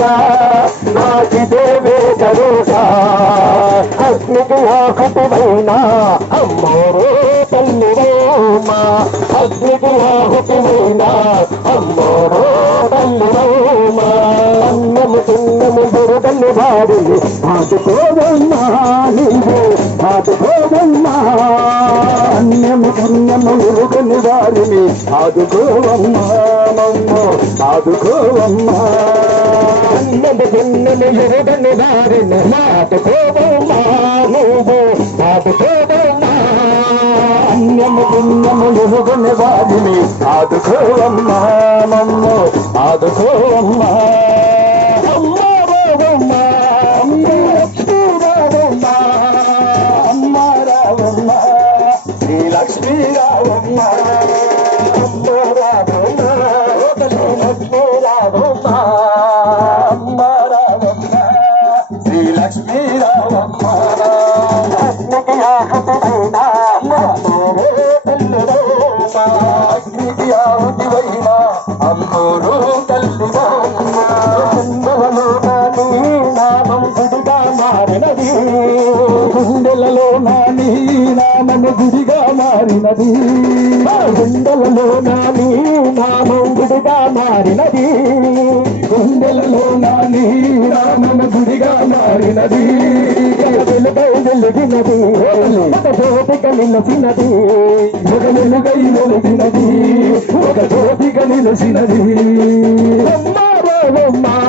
భరోసా నాకిదే భరోసా అగ్నికి ఆహుతివైనా అమ్మోరే తల్లివోమా అగ్నికి ఆహుతివైనా అమ్మోరే తల్లివోమా అన్నము తిన్నము బురదల్లి వాడి ఆదుకోవమ్మా నీవు ఆదుకోవమ్మా అన్యము పుణ్యము ఎరుగని వారిని ఆదుకోవమ్మా మమ్మ ఆదుకోవమ్మా. అన్నము పుణ్యము ఎరుగని వారిని ఆదుకోవమ్మా నువ్వు ఆదుకోవమ్మా అన్యము పుణ్యము ఎరుగని వారిని ఆదుకోవమ్మా మమ్ము ఆదుకోవమ్మా అమ్మా రావమ్మా అమ్మా శ్రీ లక్ష్మీ అగ్నికి ఆహుతివైనా అమ్మోరే తల్లిదోమా అగ్నికి ఆహుతివైనా అమ్మోరు తల్లిదోమా కుండలలో నాని నామం గుడిగా మారినది గుండెలలో నాని నామము గుడిగా మారినది గుండెలలో నాని నామం గుడిగా మారినది. గుడిగా మారినది వెలుగై వెలుగినది ఒక జ్యోతిక నిలసినది ఒక వెలుగై వెలిగినది ఒక జ్యోతిక నిలసినది అమ్మా.